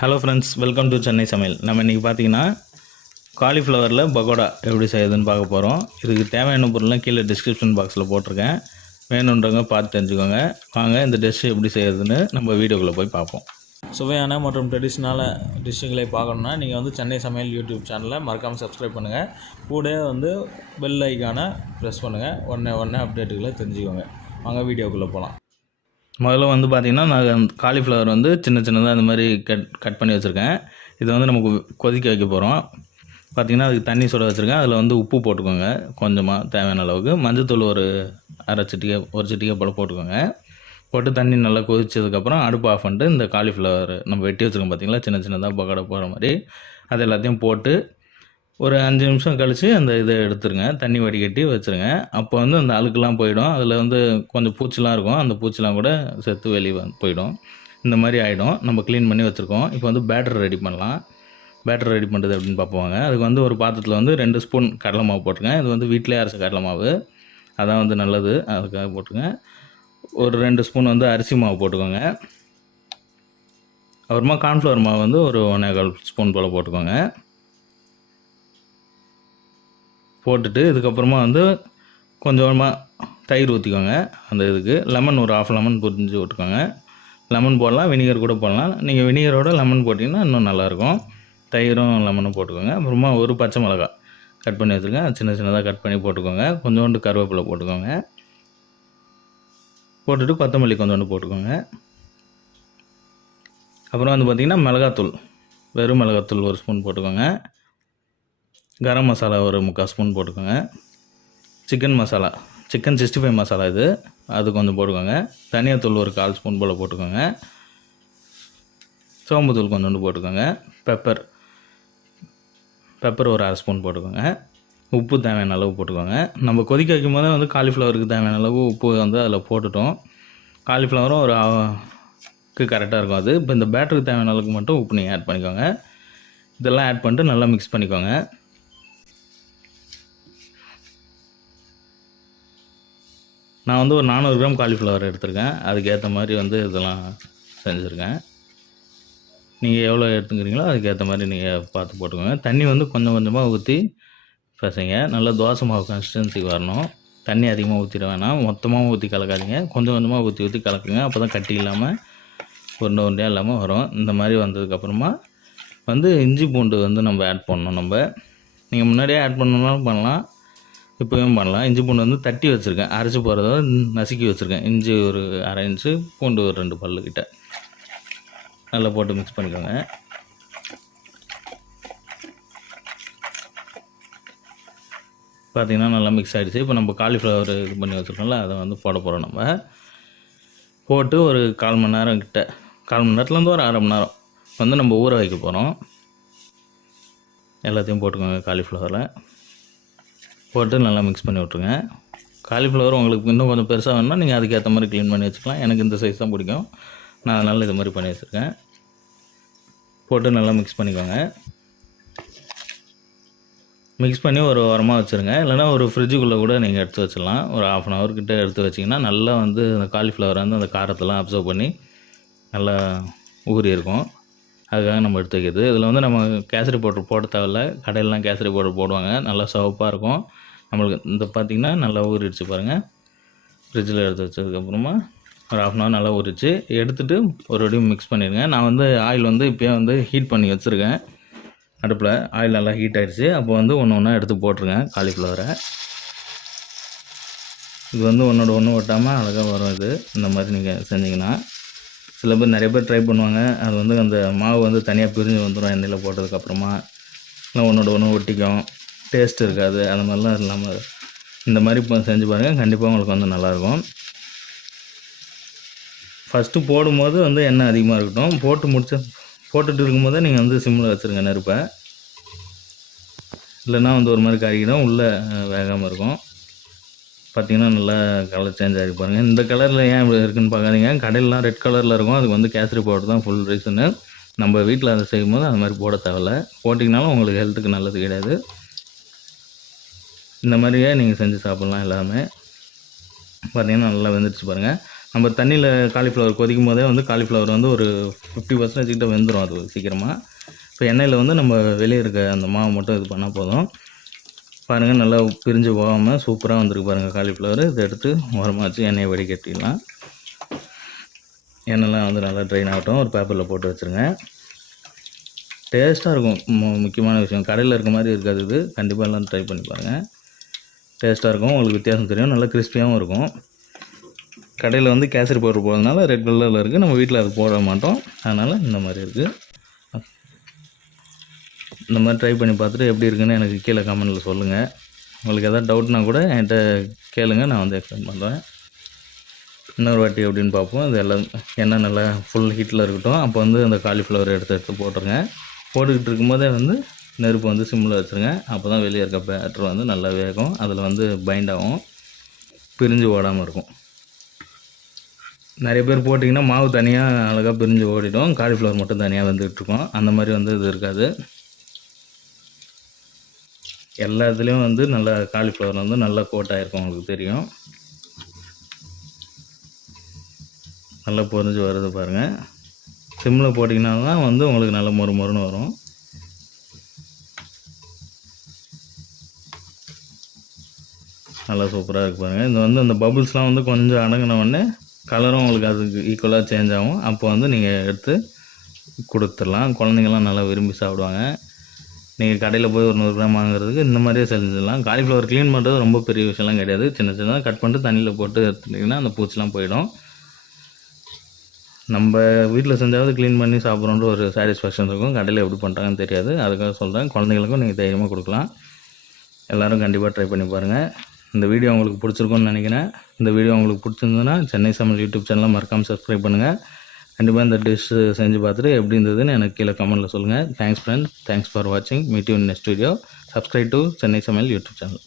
Hello friends, welcome to Chennai சமையல். நம்ம இன்றைக்கி பார்த்தீங்கன்னா காலிஃப்ளவரில் பகோடா எப்படி செய்யுதுன்னு பார்க்க போகிறோம். இதுக்கு தேவையான பொருள்லாம் கீழே டிஸ்கிரிப்ஷன் பாக்ஸில் போட்டிருக்கேன். வேணுன்றவங்க பார்த்து தெரிஞ்சுக்கோங்க. வாங்க இந்த டிஷ் எப்படி செய்யுதுன்னு நம்ம வீடியோக்குள்ளே போய் பார்ப்போம். சுவையான மற்றும் ட்ரெடிஷ்னலான டிஷ்ஷுகளை பார்க்கணுன்னா நீங்கள் வந்து சென்னை சமையல் யூடியூப் சேனலை மறக்காமல் சப்ஸ்கிரைப் பண்ணுங்கள். கூட வந்து பெல் ஐக்கானை ப்ரெஸ் பண்ணுங்கள். உடனே அப்டேட்டுகளை தெரிஞ்சுக்கோங்க. வாங்க வீடியோக்குள்ளே போகலாம். முதல்ல வந்து பார்த்திங்கன்னா, நான் காலிஃப்ளவர் வந்து சின்னதாக அந்த மாதிரி கட் பண்ணி வச்சுருக்கேன். இதை வந்து நமக்கு கொதிக்க வைக்க போகிறோம். பார்த்திங்கன்னா அதுக்கு தண்ணி சுட வச்சுருக்கேன். அதில் வந்து உப்பு போட்டுக்கோங்க, கொஞ்சமாக தேவையான அளவுக்கு. மஞ்சத்தூள் ஒரு சிட்டிகை போல் போட்டுக்கோங்க. போட்டு தண்ணி நல்லா கொதிச்சதுக்கப்புறம் அடுப்பு ஆஃப் பண்ணிட்டு இந்த காலிஃப்ளவர் நம்ம வெட்டி வச்சுருக்கோம் பார்த்திங்களா, சின்னதாக பக்கோடா போகிற மாதிரி, அது எல்லாத்தையும் போட்டு ஒரு 5 நிமிஷம் கழித்து அந்த இதை எடுத்துருங்க. தண்ணி வடிகட்டி வச்சுருங்க. அப்போ வந்து அந்த அழுக்கெலாம் போயிடும். அதில் வந்து கொஞ்சம் பூச்சிலாம் இருக்கும். அந்த பூச்சிலாம் கூட செத்து வெளியே போயிடும். இந்த மாதிரி ஆகிடும். நம்ம க்ளீன் பண்ணி வச்சுருக்கோம். இப்போ வந்து பேட்டர் ரெடி பண்ணலாம். பேட்டர் ரெடி பண்ணுறது அப்படின்னு பார்ப்போங்க. அதுக்கு வந்து ஒரு பாத்திரத்தில் வந்து 2 ஸ்பூன் கடலை மாவு போட்டுருங்க. இது வந்து வீட்டிலே அரைச்ச கடலை மாவு, அதான் வந்து நல்லது, அதுக்காக போட்டுங்க. ஒரு 2 ஸ்பூன் வந்து அரிசி மாவு போட்டுக்கோங்க. அப்புறமா கார்ன்ஃப்ளவர் மாவு வந்து ஒரு 1.25 ஸ்பூன் போல் போட்டுக்கோங்க. போட்டுட்டு இதுக்கப்புறமா வந்து கொஞ்சமாக தயிர் ஊற்றிக்கோங்க. அந்த இதுக்கு லெமன் ஒரு 1/2 லெமன் புரிஞ்சு விட்டுக்கோங்க. லெமன் போடலாம், வினிகர் கூட போடலாம். நீங்கள் வினிகரோட லெமன் போட்டிங்கன்னா இன்னும் நல்லாயிருக்கும். தயிரும் லெமனும் போட்டுக்கோங்க. அப்புறமா ஒரு பச்சை மிளகா கட் பண்ணி வச்சுருக்கேன், சின்னதாக கட் பண்ணி போட்டுக்கோங்க. கொஞ்சோண்டு கருவேப்பிலை போட்டுக்கோங்க. போட்டுட்டு கொத்தமல்லி கொஞ்சோண்டு போட்டுக்கோங்க. அப்புறம் வந்து பார்த்திங்கன்னா மிளகாத்தூள், வெறும் மிளகாத்தூள் 1 ஸ்பூன் போட்டுக்கோங்க. கரம் மசாலா ஒரு 3/4 ஸ்பூன் போட்டுக்கோங்க. சிக்கன் மசாலா, சிக்கன் 65 மசாலா இது, அது கொஞ்சம் போட்டுக்கோங்க. தனியாத்தூள் ஒரு 1/4 ஸ்பூன் போல் போட்டுக்கோங்க. சோம்புத்தூள் கொஞ்சோண்டு போட்டுக்கோங்க. பெப்பர் ஒரு 1/2 ஸ்பூன் போட்டுக்கோங்க. உப்பு தேவையான அளவு போட்டுக்கோங்க. நம்ம கொதிக்க வைக்கும் போதே வந்து காலிஃப்ளவருக்கு தேவையான அளவு உப்பு வந்து அதில் போட்டுட்டோம். காலிஃப்ளவரும் ஒரு கரெக்டாக இருக்கும் அது. இப்போ இந்த பேட்டருக்கு தேவையான அளவுக்கு மட்டும் உப்பு நீங்கள் ஆட் பண்ணிக்கோங்க. இதெல்லாம் ஆட் பண்ணிட்டு நல்லா மிக்ஸ் பண்ணிக்கோங்க. நான் வந்து ஒரு 400 கிராம் காலிஃப்ளவர் எடுத்திருக்கேன். அதுக்கேற்ற மாதிரி வந்து இதெல்லாம் செஞ்சுருக்கேன். நீங்கள் எவ்வளோ எடுத்துக்கிறீங்களோ அதுக்கேற்ற மாதிரி நீங்கள் பார்த்து போட்டுக்கோங்க. தண்ணி வந்து கொஞ்சமாக ஊற்றி பசங்க நல்லா தோசை மாவு கன்சிஸ்டன்சிக்கு வரணும். தண்ணி அதிகமாக ஊற்றிட வேணாம், மொத்தமாக ஊற்றி கலக்காதீங்க. கொஞ்சமாக ஊற்றி கலக்குங்க. அப்போ தான் கட்டி இல்லாமல் உருண்டையாக இல்லாமல் வரும். இந்த மாதிரி வந்ததுக்கப்புறமா வந்து இஞ்சி பூண்டு வந்து நம்ம ஆட் பண்ணணும். நீங்கள் முன்னாடியே ஆட் பண்ணணும்னாலும் பண்ணலாம், இப்போவும் பண்ணலாம். இஞ்சி பூண்டு வந்து தட்டி வச்சுருக்கேன், அரைச்சி போகிறத நசுக்கி வச்சுருக்கேன். இஞ்சி ஒரு 1/2 இன்ச்சு, பூண்டு ஒரு 2 பல்லு கிட்ட நல்லா போட்டு மிக்ஸ் பண்ணிக்கோங்க. பார்த்திங்கன்னா நல்லா மிக்ஸ் ஆகிடுச்சு. இப்போ நம்ம காலிஃப்ளவர் இது பண்ணி வச்சுருக்கோம்ல, அதை வந்து போட போகிறோம். நம்ம போட்டு ஒரு 1/4 மணி நேரம் கிட்ட, 1/4 மணி நேரத்துலேருந்து ஒரு 1/2 மணி நேரம் வந்து நம்ம ஊற வைக்க போகிறோம். எல்லாத்தையும் போட்டுக்கோங்க. காலிஃப்ளவரில் போட்டு நல்லா மிக்ஸ் பண்ணி விட்ருங்க. காலிஃப்ளவர் உங்களுக்கு இன்னும் கொஞ்சம் பெருசாக வேணும்னா நீங்கள் அதுக்கேற்ற மாதிரி க்ளீன் பண்ணி வச்சுக்கலாம். எனக்கு இந்த சைஸ் தான் பிடிக்கும், நான் அதனால் இது மாதிரி பண்ணி வச்சுருக்கேன். போட்டு நல்லா மிக்ஸ் பண்ணிக்கோங்க. மிக்ஸ் பண்ணி ஒரு ஓரமாக வச்சுருங்க. இல்லைனா ஒரு ஃப்ரிட்ஜுக்குள்ளே கூட நீங்கள் எடுத்து வச்சிடலாம். ஒரு 1/2 அன் ஹவர் கிட்டே எடுத்து வச்சிங்கன்னா நல்லா வந்து அந்த காலிஃப்ளவர் வந்து அந்த காரத்தெல்லாம் அப்சர்வ் பண்ணி நல்லா ஊறி இருக்கும். அதுக்காக நம்ம எடுத்து வைக்கிறது. இதில் வந்து நம்ம கேசரி பவுடர் போட தேவையில்ல. கடையிலலாம் கேசரி பவுடர் போடுவாங்க, நல்லா சிவப்பாக இருக்கும். நம்மளுக்கு இந்த பார்த்திங்கன்னா நல்லா ஊறிடுச்சு பாருங்கள். ஃப்ரிட்ஜில் எடுத்து வச்சதுக்கப்புறமா ஒரு 1/2 அன் ஹவர் நல்லா ஊறிச்சு. எடுத்துகிட்டு ஒரு வாட்டியும் மிக்ஸ் பண்ணிடுங்க. நான் வந்து ஆயில் வந்து இப்போயே வந்து ஹீட் பண்ணி வச்சுருக்கேன் அடுப்பில். ஆயில் நல்லா ஹீட் ஆகிடுச்சு. அப்போ வந்து ஒன்று எடுத்து போட்டுருங்க காலிஃப்ளவரை. இது வந்து ஒன்று ஒட்டாமல் அழகாக வரும். இது இந்த மாதிரி நீங்கள் செஞ்சிங்கன்னா, சில பேர் நிறைய பேர் ட்ரை பண்ணுவாங்க. அது வந்து அந்த மாவு வந்து தனியாக பிரிஞ்சு வந்துடும் எண்ணெயில் போட்டதுக்கப்புறமா, இல்லை ஒன்று ஒட்டிக்கும், டேஸ்ட் இருக்காது. அந்த மாதிரிலாம் இல்லாமல் இந்த மாதிரி இப்போ செஞ்சு பாருங்கள், கண்டிப்பாக உங்களுக்கு வந்து நல்லாயிருக்கும். ஃபஸ்ட்டு போடும்போது வந்து எண்ணெய் அதிகமாக இருக்கட்டும். போட்டுட்டு இருக்கும்போதே நீங்கள் வந்து சிம்மில் வச்சுருங்க நெருப்பை. இல்லைன்னா வந்து ஒரு மாதிரி கறிக்கிடும், உள்ளே வேகாமல் இருக்கும். பார்த்திங்கன்னா நல்லா கலர் சேஞ்ச் ஆகி பாருங்கள். இந்த கலரில் ஏன் இப்படி இருக்குதுன்னு பார்க்காதீங்க. கடையிலலாம் ரெட் கலரில் இருக்கும். அதுக்கு வந்து கேசரி பவுடர் தான் ஃபுல் ரீசனு. நம்ம வீட்டில் அதை செய்யும்போது அது மாதிரி போட தேவையில்ல. போட்டிங்கனாலும் உங்களுக்கு ஹெல்த்துக்கு நல்லது கிடையாது. இந்த மாதிரியே நீங்கள் செஞ்சு சாப்பிட்லாம் எல்லாமே. பார்த்திங்கன்னா நல்லா வெந்துடுச்சு பாருங்கள். நம்ம தண்ணியில் காலிஃப்ளவர் கொதிக்கும் போதே வந்து காலிஃப்ளவர் வந்து ஒரு 50% கிட்ட வெந்துடும் அது சீக்கிரமாக. இப்போ எண்ணெயில் வந்து நம்ம வெளியே இருக்க அந்த மாவு மட்டும் இது பண்ணால் போதும். பாருங்கள், நல்லா பிரிஞ்சு போகாமல் சூப்பராக வந்திருக்கு பாருங்கள் காலிஃப்ளவர். இதை எடுத்து ஓரமாக வச்சு எண்ணெயை வடிகட்டிடலாம். எண்ணெய்லாம் வந்து நல்லா ட்ரைன் ஆகட்டும். ஒரு பேப்பரில் போட்டு வச்சுருங்க. டேஸ்ட்டாக இருக்கும். முக்கியமான விஷயம், கடையில் இருக்க மாதிரி இருக்காது இது. கண்டிப்பாக எல்லாம் ட்ரை பண்ணி பாருங்கள். டேஸ்ட்டாக இருக்கும். உங்களுக்கு வித்தியாசம் தெரியும். நல்லா கிறிஸ்பியாகவும் இருக்கும். கடையில் வந்து கேசரி பவுடர் போடுறதுனால ரெட் கலரில் இருக்குது. நம்ம வீட்டில் அது போட மாட்டோம், அதனால் இந்த மாதிரி இருக்குது. இந்த மாதிரி ட்ரை பண்ணி பார்த்துட்டு எப்படி இருக்குன்னு எனக்கு கீழே கமெண்ட்டில் சொல்லுங்கள். உங்களுக்கு எதாவது டவுட்னா கூட என்கிட்ட கேளுங்க, நான் வந்து எக்ஸ்பிளைன் பண்ணுறேன். இன்னொரு வாட்டி எப்படின்னு பார்ப்போம். இது எல்லாம் எண்ணெய் நல்லா ஃபுல் ஹீட்டில் இருக்கட்டும். அப்போ வந்து அந்த காலிஃப்ளவர் எடுத்து போட்டுருங்க. போட்டுக்கிட்டு இருக்கும்போதே வந்து நெருப்பு வந்து சிம்மில் வச்சுருங்க. அப்போ தான் வெளியே இருக்க பேட்டர் வந்து நல்லா வேகும். அதில் வந்து பைண்ட் ஆகும், பிரிஞ்சு ஓடாமல் இருக்கும். நிறைய பேர் போட்டிங்கன்னா மாவு தனியாக அழகாக பிரிஞ்சு ஓடிடும், காலிஃப்ளவர் மட்டும் தனியாக வந்துகிட்ருக்கோம். அந்த மாதிரி வந்து இது இருக்காது. எல்லா இதுலேயும் வந்து நல்லா காலிஃப்ளவர் வந்து நல்லா கோட் ஆகிருக்கும், உங்களுக்கு தெரியும். நல்லா பொரிஞ்சு வருது பாருங்கள். சிம்மில் போட்டிங்கன்னா தான் வந்து உங்களுக்கு நல்லா மொறுன்னு வரும். நல்லா சூப்பராக இருக்குது பாருங்கள். இது வந்து அந்த பபுள்ஸ்லாம் வந்து கொஞ்சம் அடங்கினவுடனே கலரும் உங்களுக்கு அதுக்கு ஈக்குவலாக சேஞ்ச் ஆகும். அப்போ வந்து நீங்கள் எடுத்து கொடுத்துடலாம். குழந்தைங்கள்லாம் நல்லா விரும்பி சாப்பிடுவாங்க. நீங்கள் கடையில் போய் ஒரு 100 கிராம் வாங்குறதுக்கு இந்த மாதிரியே செஞ்சிடலாம். காலிஃப்ளவர் க்ளீன் பண்ணுறது ரொம்ப பெரிய விஷயம்லாம் கிடையாது. சின்ன சின்னதாக கட் பண்ணிட்டு தண்ணியில் போட்டு எடுத்துட்டிங்கன்னா அந்த பூச்சிலாம் போயிடும். நம்ம வீட்டில் செஞ்சாவது க்ளீன் பண்ணி சாப்பிட்றோன்ற ஒரு சாட்டிஸ்ஃபேக்ஷன் இருக்கும். கடையில் எப்படி பண்ணுறாங்கன்னு தெரியாது. அதுக்காக சொல்கிறேன். குழந்தைங்களுக்கும் நீங்கள் தைரியமாக கொடுக்கலாம். எல்லோரும் கண்டிப்பாக ட்ரை பண்ணி பாருங்கள். இந்த வீடியோ உங்களுக்கு பிடிச்சிருக்குன்னு நினைக்கிறேன். இந்த வீடியோ உங்களுக்கு பிடிச்சிருந்ததுன்னா சென்னை சமையல் யூடியூப் சேனலை மறக்காமல் சப்ஸ்கிரைப் பண்ணுங்கள். கண்டிப்பாக இந்த டிஷ் செஞ்சு பார்த்துட்டு எப்படி இருந்ததுன்னு எனக்கு கீழே கமெண்ட்டில் சொல்லுங்கள். தேங்க்ஸ் ஃப்ரெண்ட், தேங்க்ஸ் ஃபார் வாட்சிங். Meet you in next video. Subscribe to Chennai சமையல் யூடியூப் சேனல்.